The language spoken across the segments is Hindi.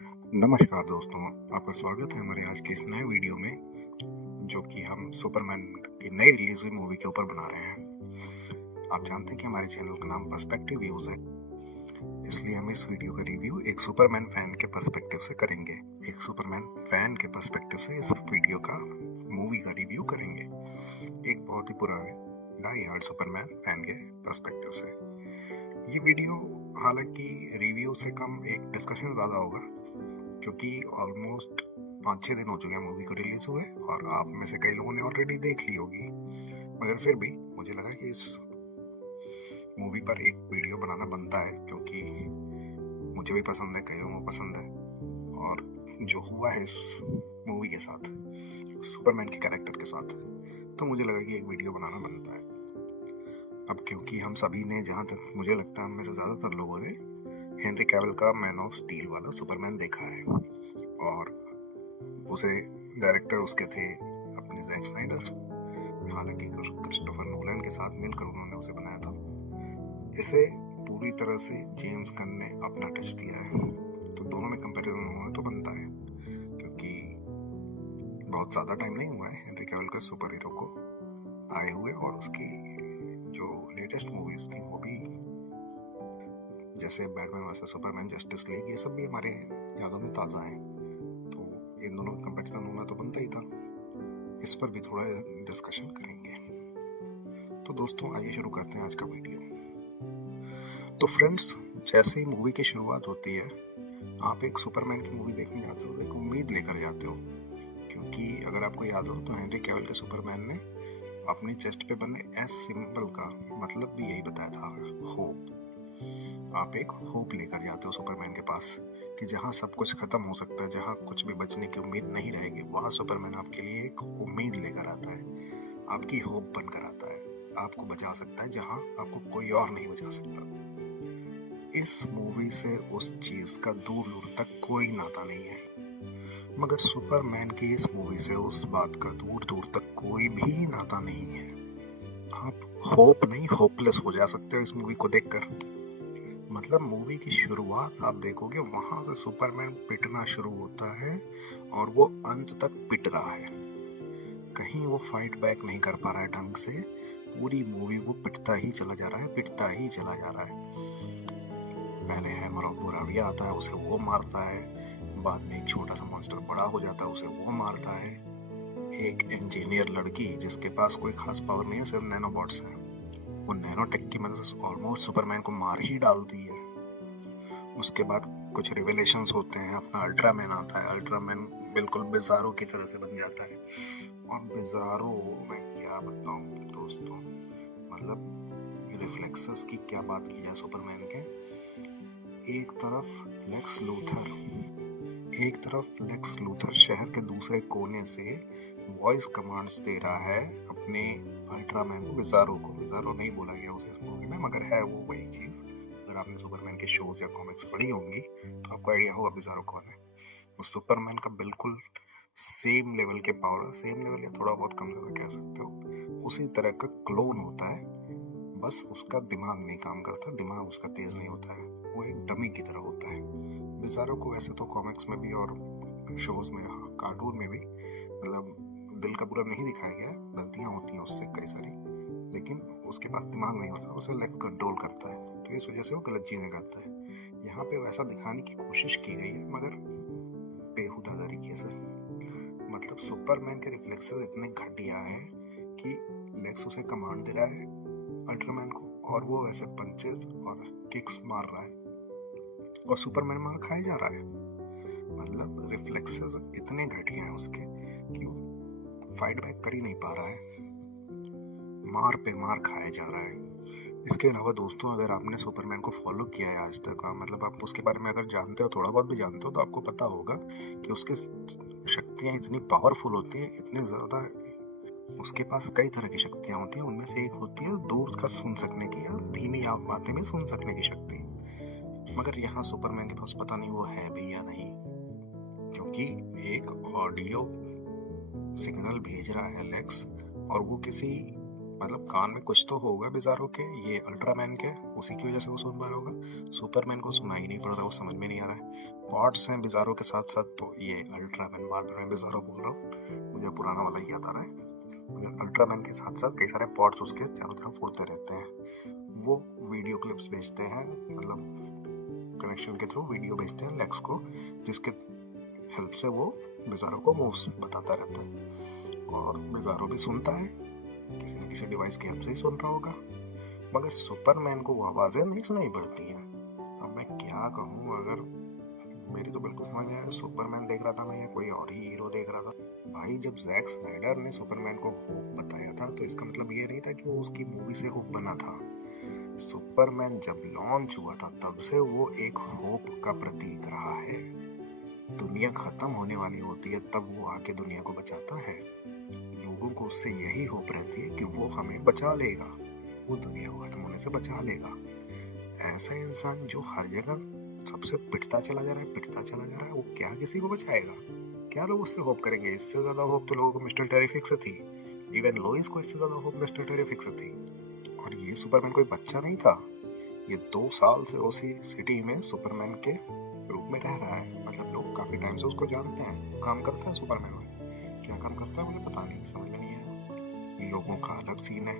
नमस्कार दोस्तों, आपका स्वागत है हमारे आज के इस नए वीडियो में जो कि हम सुपरमैन की नई रिलीज हुई मूवी के ऊपर बना रहे हैं। आप जानते हैं कि हमारे चैनल का नाम पर्सपेक्टिव व्यूज है, इसलिए हम इस वीडियो का रिव्यू एक सुपरमैन फैन के पर्सपेक्टिव से करेंगे। एक सुपरमैन फैन के पर्सपेक्टिव से इस वीडियो का मूवी का रिव्यू करेंगे, एक बहुत ही पुराने डाई हार्ड सुपरमैन फैन के पर्सपेक्टिव से। ये वीडियो हालांकि रिव्यू से कम एक डिस्कशन ज़्यादा होगा, क्योंकि ऑलमोस्ट 5-6 दिन हो चुके हैं मूवी को रिलीज हुए और आप में से कई लोगों ने ऑलरेडी देख ली होगी, मगर फिर भी मुझे लगा कि इस मूवी पर एक वीडियो बनाना बनता है, क्योंकि मुझे भी पसंद है, कई लोगों को पसंद है। और जो हुआ है इस मूवी के साथ, सुपरमैन के कैरेक्टर के साथ, तो मुझे लगा कि एक वीडियो बनाना बनता है। अब क्योंकि हम सभी ने, जहाँ तक मुझे लगता है हम में से ज़्यादातर लोगों ने हेनरी कैविल का मैन ऑफ स्टील वाला सुपरमैन देखा है, और उसे डायरेक्टर उसके थे अपने जैक स्नाइडर। हालांकि क्रिस्टोफर नोलन के साथ मिलकर उन्होंने उसे बनाया था। इसे पूरी तरह से जेम्स गन ने अपना टच दिया है, तो दोनों में कंपैरिजन होना तो बनता है, क्योंकि बहुत ज़्यादा टाइम नहीं हुआ है हेनरी कैविल के सुपर हीरो को आए हुए, और उसकी जो लेटेस्ट मूवीज थी वो भी, जैसे Batman versus Superman, justice league, ये सब भी हमारे यादों में ताज़ा है। तो इन दोनों का कंपैरिजन होना तो बनता ही था। इस पर भी थोड़ा डिस्कशन करेंगे। तो दोस्तों आइए शुरू करते हैं आज का वीडियो। तो फ्रेंड्स, जैसे ही मूवी की शुरुआत होती है, आप एक सुपरमैन की मूवी देखने जाते हो, एक उम्मीद लेकर जाते हो, क्योंकि अगर आपको याद हो तो हेनरी कैविल के सुपरमैन ने अपनी चेस्ट पे बने एस सिंबल का मतलब भी यही बताया था, होप। आप एक होप लेकर जाते हो सुपरमैन के पास कि जहाँ सब कुछ खत्म हो सकता है, जहाँ कुछ भी बचने की उम्मीद नहीं रहेगी, वहाँ सुपरमैन आपके लिए एक उम्मीद लेकर आता है, आपकी होप बनकर आता है, आपको बचा सकता है जहाँ आपको कोई और नहीं बचा सकता। इस मूवी से उस चीज का दूर दूर तक कोई नाता नहीं है, मगर सुपरमैन की इस मूवी से उस बात का दूर दूर तक कोई भी नाता नहीं है। आप होप नहीं, होपलेस हो जा सकते हो इस मूवी को देखकर। मतलब मूवी की शुरुआत आप देखोगे, वहां से सुपरमैन पिटना शुरू होता है और वो अंत तक पिट रहा है। कहीं वो फाइट बैक नहीं कर पा रहा है ढंग से, पूरी मूवी वो पिटता ही चला जा रहा है, पिटता ही चला जा रहा है। पहले हैमर ऑफ बुराविया आता है, उसे वो मारता है, बाद में एक छोटा सा मॉन्स्टर बड़ा हो जाता है, उसे वो मारता है। एक इंजीनियर लड़की जिसके पास कोई खास पावर नहीं है, सिर्फ नैनोबॉट्स है, वो नैनोटेक की मदद से ऑलमोस्ट सुपरमैन को मार ही डालती है। उसके बाद कुछ रिवेलेशंस होते हैं, अपना अल्ट्रामैन आता है, अल्ट्रामैन बिल्कुल बिजारो की तरह से बन जाता है। और बिजारो मैं क्या बताऊं दोस्तों, मतलब रिफ्लेक्सेस की क्या बात की जाए सुपरमैन के। एक तरफ लेक्स लूथर शहर के दूसरे कोने से वॉइस कमांड्स दे रहा है अपने अल्ट्रामैन को, बिजारो नहीं बोला गया उसे इस मूवी में, मगर है वो वही चीज। अगर आपने सुपरमैन के शोज या कॉमिक्स पढ़ी होंगी तो आपको आइडिया होगा बिजारो कौन है। वो सुपरमैन का बिल्कुल सेम लेवल के पावर, सेम लेवल या थोड़ा बहुत कम ज्यादा कह सकते हो, उसी तरह का क्लोन होता है, बस उसका दिमाग नहीं काम करता, दिमाग उसका तेज नहीं होता है, वो एक डमी की तरह होता है। बिजारो को वैसे तो कॉमिक्स में भी और शोज में, कार्टून में भी, मतलब दिल का बुरा नहीं दिखाया गया, गलतियां होती हैं उससे कई सारी, लेकिन उसके पास दिमाग नहीं होता, उसे लाइफ कंट्रोल करता है, तो इस वजह से वो गलत चीजें करता है। यहाँ पे वैसा दिखाने की कोशिश की गई है, मगर बेहुदा तरीके से। मतलब सुपरमैन के रिफ्लेक्सेस इतने घटिया हैं कि लेक्स उसे कमांड दे रहा है अल्ट्रामैन को, और वो वैसे पंचेस और किक्स मार रहा है और सुपरमैन मार खाया जा रहा है। मतलब रिफ्लेक्सेस इतने घटिया हैं उसके कि वो फाइट बैक कर ही नहीं पा रहा है, मार पे मार खाया जा रहा है। इसके अलावा दोस्तों, अगर आपने सुपरमैन को फॉलो किया है आज तक, मतलब आप उसके बारे में अगर जानते हो, थोड़ा बहुत भी जानते हो, तो आपको पता होगा कि उसके शक्तियाँ इतनी पावरफुल होती हैं, इतने ज़्यादा, उसके पास कई तरह की शक्तियाँ होती हैं। उनमें से एक होती है दूर का सुन सकने की या धीमी आवाज़ में सुन सकने की शक्ति, मगर यहाँ सुपरमैन के पास पता नहीं वो है भी या नहीं, क्योंकि एक ऑडियो सिग्नल भेज रहा है लेक्स, और वो किसी मतलब कान में कुछ तो होगा बिजारो के, ये अल्ट्रामैन के, उसी की वजह से वो सुन पा रहा होगा। सुपरमैन को सुना ही नहीं पड़ रहा, वो समझ में नहीं आ रहा है। पॉड्स हैं बिजारो के साथ साथ, तो ये अल्ट्रामैन, बार बार मैं बिजारो बोल रहा हूँ, मुझे पुराना वाला ही याद आ रहा है। मतलब अल्ट्रामैन के साथ साथ कई सारे पॉड्स उसके चारों तरफ उड़ते रहते हैं। वो वीडियो क्लिप्स भेजते हैं, मतलब कनेक्शन के थ्रू वीडियो भेजते हैं लेक्स को, जिसके हेल्प से वो बिजारो को मूव्स बताता रहता है। और बिजारो भी सुनता है, किसी न किसी डिवाइस की हेल्प से ही सुन रहा होगा। मगर सुपरमैन को वो आवाजें नहीं सुनाई पड़ती हैं। अब मैं क्या कहूँ, अगर मेरी तो बिल्कुल समझ में आया, सुपरमैन देख रहा था मैं या कोई और ही हीरो देख रहा था। भाई जब जैक स्नाइडर ने सुपरमैन को होप बताया था, तो इसका मतलब ये नहीं था कि वो उसकी मूवी से होप बना था। सुपरमैन जब लॉन्च हुआ था तब से वो एक होप का प्रतीक रहा है। दुनिया खत्म होने वाली होती है तब वो आके दुनिया को बचाता है। लोगों को उससे यही होप रहती है कि वो हमें बचा लेगा, वो दुनिया को खत्म होने से बचा लेगा। ऐसा इंसान जो हर जगह सबसे पिटता चला जा रहा है, पिटता चला जा रहा है, वो क्या किसी को बचाएगा? क्या लोग उससे होप करेंगे? इससे ज्यादा होप तो लोगों को मिस्टर टेरिफिक से थी। इवन लोइस को इससे ज्यादा होप मिस्टर टेरिफिक से थी। और ये सुपरमैन कोई बच्चा नहीं था, ये 2 साल से उसी सिटी में सुपरमैन के रूप में रह रहा है। मतलब लोग काफी टाइम से उसको जानते हैं। काम करता है सुपरमैन में, क्या काम करता है मुझे पता नहीं, समझ में नहीं आया। लोगों का अलग सीन है।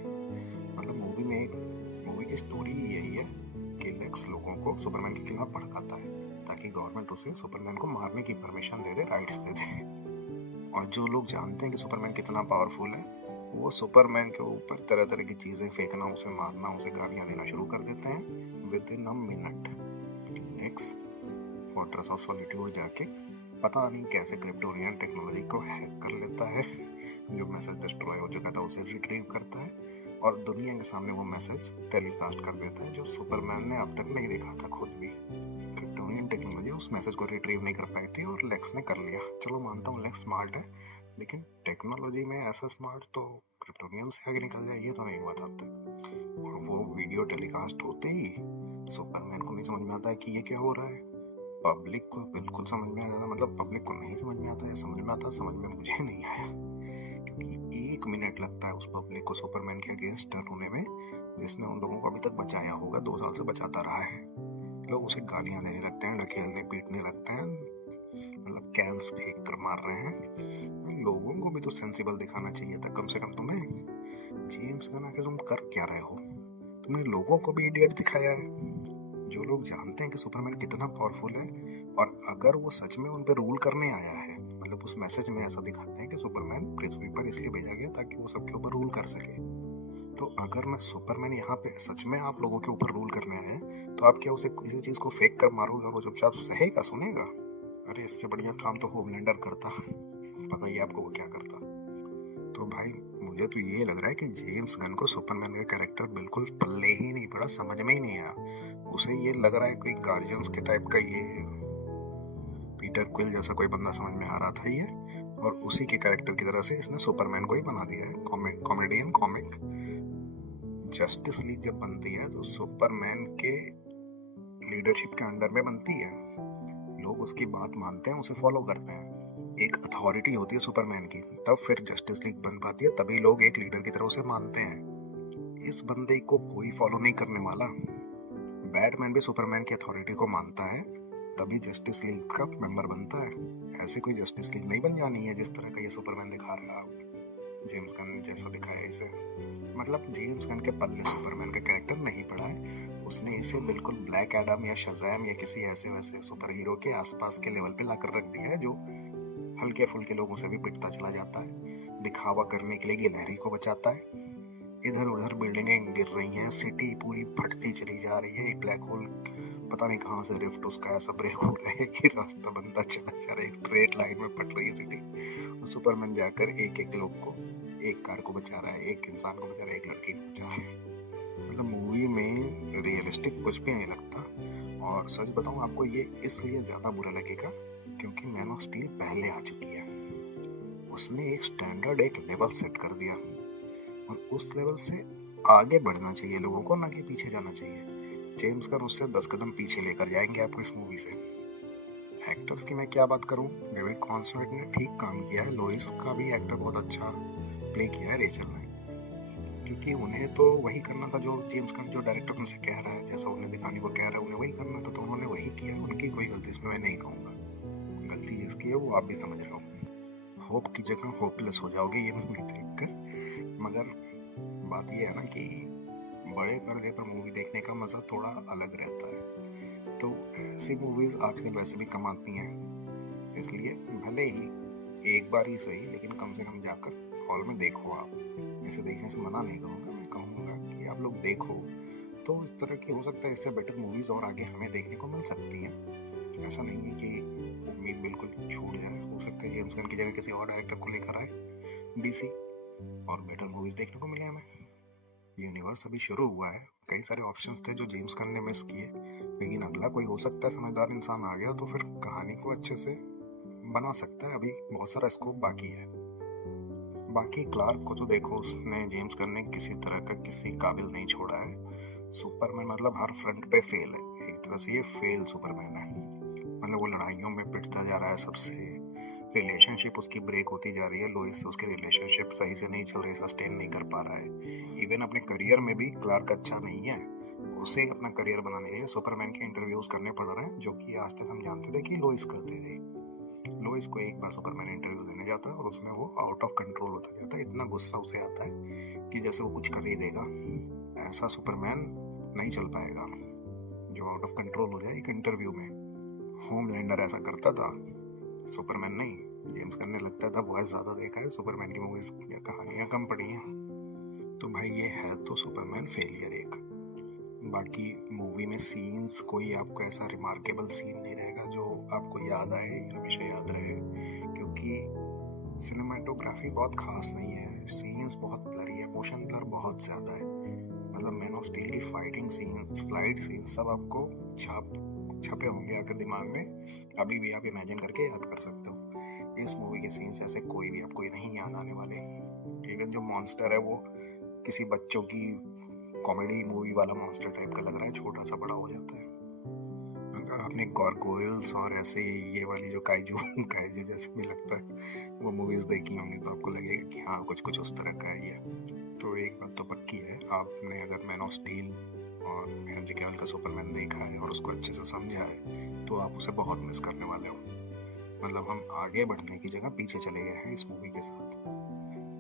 मतलब मूवी की स्टोरी यही है कि लेक्स लोगों को सुपरमैन के खिलाफ भड़काता है ताकि गवर्नमेंट उसे सुपरमैन को मारने की परमिशन दे दे, राइट्स दे दे। और जो लोग जानते हैं कि सुपरमैन कितना पावरफुल है, वो सुपरमैन के ऊपर तरह तरह की चीजें फेंकना, उसे मारना, उसे गालियां देना शुरू कर देते हैं with in a minute. Lex fortress of solitude जाके पता नहीं कैसे क्रिप्टोनियन टेक्नोलॉजी को हैक कर लेता है। जो मैसेज डिस्ट्रॉय हो चुका था उसे रिट्रीव करता है और दुनिया के सामने वो मैसेज टेलीकास्ट कर देता है, जो सुपरमैन ने अब तक नहीं देखा था खुद भी। क्रिप्टोनियन टेक्नोलॉजी उस मैसेज को रिट्रीव नहीं कर पाई थी और लेक्स ने कर लिया। चलो मानता हूँ लेक्स स्मार्ट है, लेकिन टेक्नोलॉजी में ऐसा स्मार्ट तो क्रिप्टोनियन से आगे निकल जाए, ये तो नहीं हुआ था अब तक। और वो वीडियो टेलीकास्ट होते ही सुपरमैन को नहीं समझ में आता है कि ये क्या हो रहा है। पब्लिक को बिल्कुल समझ में आ जाता, मतलब पब्लिक को नहीं समझ में आता, या समझ में आता, समझ में मुझे नहीं आया। क्योंकि 1 मिनट लगता है उस पब्लिक को सुपरमैन के अगेंस्ट टर्न होने में, जिसने उन लोगों को अभी तक बचाया होगा, 2 साल से बचाता रहा है। लोग उसे गालियां देने लगते हैं, ढकेलने पीटने लगते हैं, मतलब कैंस फेंक कर मार रहे हैं। लोगों को भी तो सेंसिबल दिखाना चाहिए था कम से कम तुम्हें। जेम्स गन आके तुम कर क्या रहे हो? तुमने लोगों को भी इडियट दिखाया है। जो लोग जानते हैं कि सुपरमैन कितना पावरफुल है, और अगर वो सच में उन पे रूल करने आया है, मतलब उस मैसेज में ऐसा दिखाते हैं कि सुपरमैन पृथ्वी पर इसलिए भेजा गया ताकि वो सबके ऊपर रूल कर सके। तो अगर मैं सुपरमैन यहाँ पे सच में आप लोगों के ऊपर रूल करने आया है, तो आप क्या उसे किसी चीज को फेंक कर मारोगे और वो चुपचाप सहेगा, सुनेगा? अरे इससे बढ़िया काम तो होमलैंडर करता। पता ही आपको वो क्या करता। तो भाई मुझे तो ये लग रहा है कि जेम्स गन को सुपरमैन का कैरेक्टर बिल्कुल पल्ले ही नहीं पड़ा, समझ में ही नहीं आया। उसे ये लग रहा है कोई गार्जियंस के टाइप का ये पीटर क्विल जैसा कोई बंदा समझ में आ रहा था ये, और उसी के कैरेक्टर की तरह से इसने सुपरमैन को ही बना दिया है। Comedian comic. जस्टिस लीग जब बनती है तो सुपरमैन के लीडरशिप के अंडर में बनती है। लोग उसकी बात मानते हैं, उसे फॉलो करते हैं। एक अथॉरिटी होती है सुपरमैन की, तब फिर जस्टिस लीग बन पाती है, तभी लोग एक लीडर की तरह उसे मानते हैं। इस बंदे को कोई फॉलो नहीं करने वाला। बैटमैन भी सुपरमैन की अथॉरिटी को मानता है, तभी जस्टिस लीग का मेंबर बनता है। ऐसे कोई जस्टिस लीग नहीं बन जानी है जिस तरह का ये सुपरमैन दिखा रहा है आप, जेम्स गन जैसा दिखाया इसे। मतलब जेम्स गन के पल्ले सुपरमैन का कैरेक्टर नहीं पड़ा है। उसने इसे बिल्कुल ब्लैक एडम या शज़ैम या किसी ऐसे वैसे सुपर हीरो के आसपास के लेवल पे लाकर रख दिया है, जो हल्के फुल्के लोगों से भी पिटता चला जाता है, दिखावा करने के लिए गिलहरी को बचाता है। इधर उधर बिल्डिंगें गिर रही हैं, सिटी पूरी फटती चली जा रही है, एक ब्लैक होल पता नहीं कहाँ से रिफ्ट उसका ऐसा ब्रेक हो रहा है कि रास्ता बनता चला जा रहा है, एक स्ट्रेट लाइन में फट रही है सिटी। सुपरमैन जाकर एक एक लोग को, एक कार को बचा रहा है, एक इंसान को बचा रहा है, एक लड़की को बचा रहा है। मतलब मूवी में रियलिस्टिक कुछ भी नहीं लगता। और सच बताऊं आपको, ये इसलिए ज्यादा बुरा लगेगा क्योंकि मैन ऑफ स्टील पहले आ चुकी है। उसने एक स्टैंडर्ड, एक लेवल सेट कर दिया, और उस लेवल से आगे बढ़ना चाहिए लोगों को, ना कि पीछे जाना चाहिए। जेम्स गन उससे 10 कदम पीछे लेकर जाएंगे आपको इस मूवी से। एक्टर्स की मैं क्या बात करूं, डेविड कॉन्सवर्थ ने ठीक काम किया है, लोइस का भी एक्टर बहुत अच्छा प्ले किया है, रेचल ने। क्योंकि उन्हें तो वही करना था जो जेम्स गन जो डायरेक्टर उनसे कह रहा है, जैसा उन्हें दिखाने को कह रहा है उन्हें वही करना था, तो उन्होंने वही किया। उनकी कोई गलती इसमें मैं नहीं कहूँगा, गलती जिसकी है वो आप भी समझ रहे हो। होप की जगह होपलेस हो जाओगे ये मूवी देखकर। मगर बात ये है ना कि बड़े पर्दे पर मूवी देखने का मज़ा थोड़ा अलग रहता है। तो ऐसी मूवीज़ आजकल वैसे भी कम आती हैं, इसलिए भले ही एक बार ही सही, लेकिन कम से कम जाकर हॉल में देखो। आप इसे देखने से मना नहीं करूँगा, मैं कहूँगा कि आप लोग देखो। तो इस तरह की हो सकता है इससे बेटर मूवीज़ और आगे हमें देखने को मिल सकती हैं। ऐसा नहीं है कि उम्मीद बिल्कुल छूट जाए। हो सकता है जेम्स गन की जगह किसी और डायरेक्टर को लेकर आए डीसी और बेटर मूवीज़ देखने को मिले हमें। यूनिवर्स अभी शुरू हुआ है, कई सारे ऑप्शंस थे जो जेम्स गन ने मिस किए, लेकिन अगला कोई हो सकता है समझदार इंसान आ गया तो फिर कहानी को अच्छे से बना सकता है। अभी बहुत सारा स्कोप बाकी है। बाकी क्लार्क को तो देखो, उसने जेम्स गन ने किसी तरह का किसी काबिल नहीं छोड़ा है। सुपरमैन मतलब हर फ्रंट पे फेल है, एक तरह से ये फेल सुपरमैन है। मतलब वो लड़ाइयों में पिटता जा रहा है सबसे, रिलेशनशिप उसकी ब्रेक होती जा रही है, लोइस से उसकी रिलेशनशिप सही से नहीं चल रही, सस्टेन नहीं कर पा रहा है। इवन अपने करियर में भी क्लार्क अच्छा नहीं है। उसे अपना करियर बनाने के लिए सुपरमैन के इंटरव्यूज करने पड़ रहे हैं, जो कि आज तक हम जानते थे कि लोइस करते थे। लोइस को एक बार सुपरमैन इंटरव्यू देने जाता है और उसमें वो आउट ऑफ कंट्रोल होता जाता है, इतना गुस्सा उसे आता है कि जैसे वो कुछ कर ही देगा। ऐसा सुपरमैन नहीं चल पाएगा जो आउट ऑफ कंट्रोल हो जाए एक इंटरव्यू में। होमलैंडर ऐसा करता था, सुपरमैन नहीं। जेम्स गन ने लगता था बहुत ज़्यादा देखा है सुपरमैन की मूवीज, कहानियाँ कम पड़ी हैं। तो भाई ये है तो सुपरमैन फेलियर एक। बाकी मूवी में सीन्स कोई आपको ऐसा रिमार्केबल सीन नहीं रहेगा जो आपको याद आए, हमेशा याद रहे, क्योंकि सिनेमाटोग्राफी बहुत खास नहीं है, सीन्स बहुत ब्लरी है, मोशन ब्लर बहुत ज़्यादा है। मतलब मैन ऑफ स्टील की फाइटिंग सीन्स, फ्लाइट सीन्स सब आपको छपे होंगे आपके दिमाग में, अभी भी आप इमेजिन करके याद कर सकते हो। इस मूवी के सीन्स ऐसे कोई भी आपको नहीं याद आने वाले। इवन जो मॉन्स्टर है वो किसी बच्चों की कॉमेडी मूवी वाला मॉन्स्टर टाइप का लग रहा है, छोटा सा बड़ा हो जाता है। अगर आपने गॉर्गोइल्स और ऐसे ये वाली जो काइजू काइजू जैसे भी लगता है वो मूवीज़ देखी होंगी तो आपको लगेगा कि हाँ कुछ कुछ उस तरह का है ये। तो एक बात तो पक्की है, आपने अगर मैन ऑफ स्टील और हेनरी कैविल का सुपरमैन देखा है और उसको अच्छे से समझा है तो आप उसे बहुत मिस करने वाले हो। मतलब हम आगे बढ़ने की जगह पीछे चले गए हैं इस मूवी के साथ।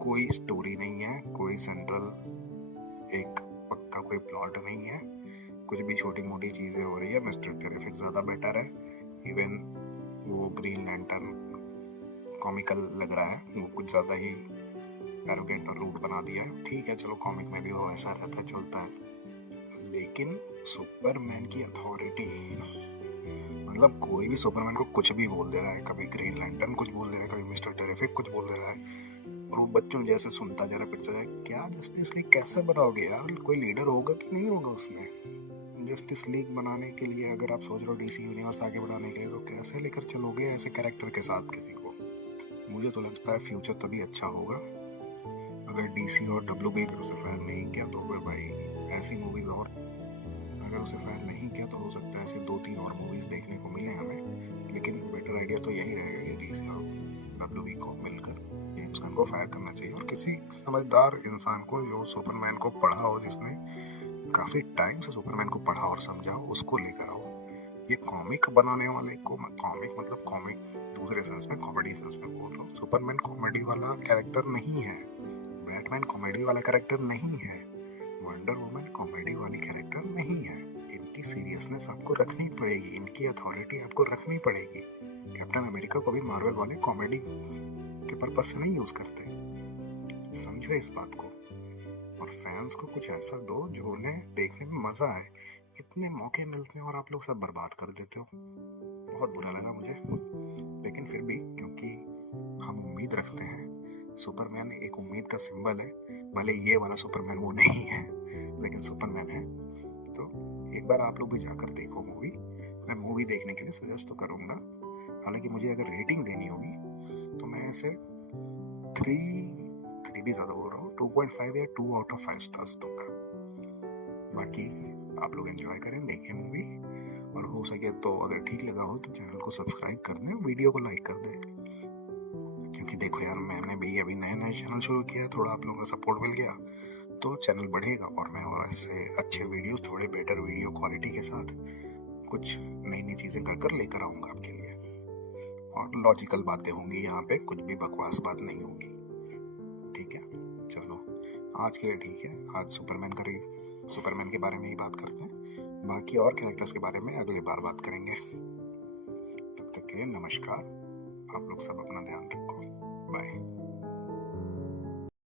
कोई स्टोरी नहीं है, कोई सेंट्रल एक पक्का कोई प्लॉट नहीं है, कुछ भी छोटी मोटी चीज़ें हो रही है। मिस्टर टेरिफिक ज़्यादा बेटर है। इवन वो ग्रीन लैंटर्न कॉमिकल लग रहा है, वो कुछ ज़्यादा ही एरोगेंट और रूड बना दिया है। ठीक है चलो, कॉमिक में भी वो ऐसा रहता है, चलता है। लेकिन सुपरमैन की अथॉरिटी, मतलब कोई भी सुपरमैन को कुछ भी बोल दे रहा है, कभी ग्रीन लैंटर्न कुछ बोल दे रहा है, कभी मिस्टर टेरिफिक कुछ बोल दे रहा है, और वो बच्चों जैसे सुनता जा रहा है, पिटता जा रहा है। क्या जस्टिस लीग कैसे बनाओगे यार? कोई लीडर होगा कि नहीं होगा उसमें? जस्टिस लीग बनाने के लिए अगर आप सोच रहे हो डीसी यूनिवर्स आगे बढ़ाने के लिए, तो कैसे लेकर चलोगे ऐसे कैरेक्टर के साथ किसी को? मुझे तो लगता है फ्यूचर तभी अच्छा होगा अगर डीसी और डब्ल्यूबी भी उसे फायर नहीं किया तो फिर भाई ऐसी मूवीज़, और अगर उसे फायर नहीं किया तो हो सकता है ऐसे 2-3 और मूवीज़ देखने को मिले हमें। लेकिन बेटर आइडिया तो यही रहेगा कि डीसी और डब्ल्यूबी को मिलकर जेम्स गन को फायर करना चाहिए, और किसी समझदार इंसान को जो सुपरमैन को पढ़ा हो, जिसने काफ़ी टाइम से सुपरमैन को पढ़ा और समझा हो, उसको लेकर आओ। ये कॉमिक बनाने वाले को, कॉमिक मतलब कॉमिक दूसरे सेंस में, कॉमेडी सेंस में बोल रहा हूँ। सुपरमैन कॉमेडी वाला कैरेक्टर नहीं है, बैटमैन कॉमेडी वाला कैरेक्टर नहीं है, वंडर वुमन कॉमेडी वाली कैरेक्टर नहीं है। इनकी सीरियसनेस आपको रखनी पड़ेगी, इनकी अथॉरिटी आपको रखनी पड़ेगी। कैप्टन अमेरिका को भी मार्वल वाले कॉमेडी के पर्पज से नहीं यूज करते, समझो इस बात को। और फैंस को कुछ ऐसा दो जो उन्हें देखने में मजा आए। इतने मौके मिलते हैं और आप लोग सब बर्बाद कर देते हो, बहुत बुरा लगा मुझे। लेकिन फिर भी क्योंकि हम उम्मीद रखते हैं, सुपरमैन एक उम्मीद का सिंबल है, भले ये वाला सुपरमैन वो नहीं है लेकिन सुपरमैन है। तो एक बार आप लोग भी जाकर देखो मूवी। मैं मूवी देखने के लिए सजेस्ट तो करूँगा, हालांकि मुझे अगर रेटिंग देनी होगी तो मैं ऐसे 3 भी ज़्यादा बोल रहा हूँ, 2.5 या 2 आउट ऑफ 5 स्टार्स दूंगा। बाकी आप लोग एंजॉय करें, देखें मूवी, और हो सके तो अगर ठीक लगा हो तो चैनल को सब्सक्राइब कर दें, वीडियो को लाइक कर दें। क्योंकि देखो यार, मैंने भी अभी नया चैनल शुरू किया, थोड़ा आप लोगों का सपोर्ट मिल गया तो चैनल बढ़ेगा और मैं और ऐसे अच्छे वीडियोस, थोड़े बेटर वीडियो क्वालिटी के साथ कुछ नई नई चीज़ें कर लेकर आऊँगा आपके लिए। और लॉजिकल बातें होंगी यहाँ पे, कुछ भी बकवास बात नहीं होगी। ठीक है, चलो आज के लिए ठीक है। आज सुपरमैन के बारे में ही बात करते हैं। बाकी और कैरेक्टर्स के बारे में अगली बार बात करेंगे। तब तक के लिए नमस्कार। आप लोग सब अपना ध्यान रखो। बाय।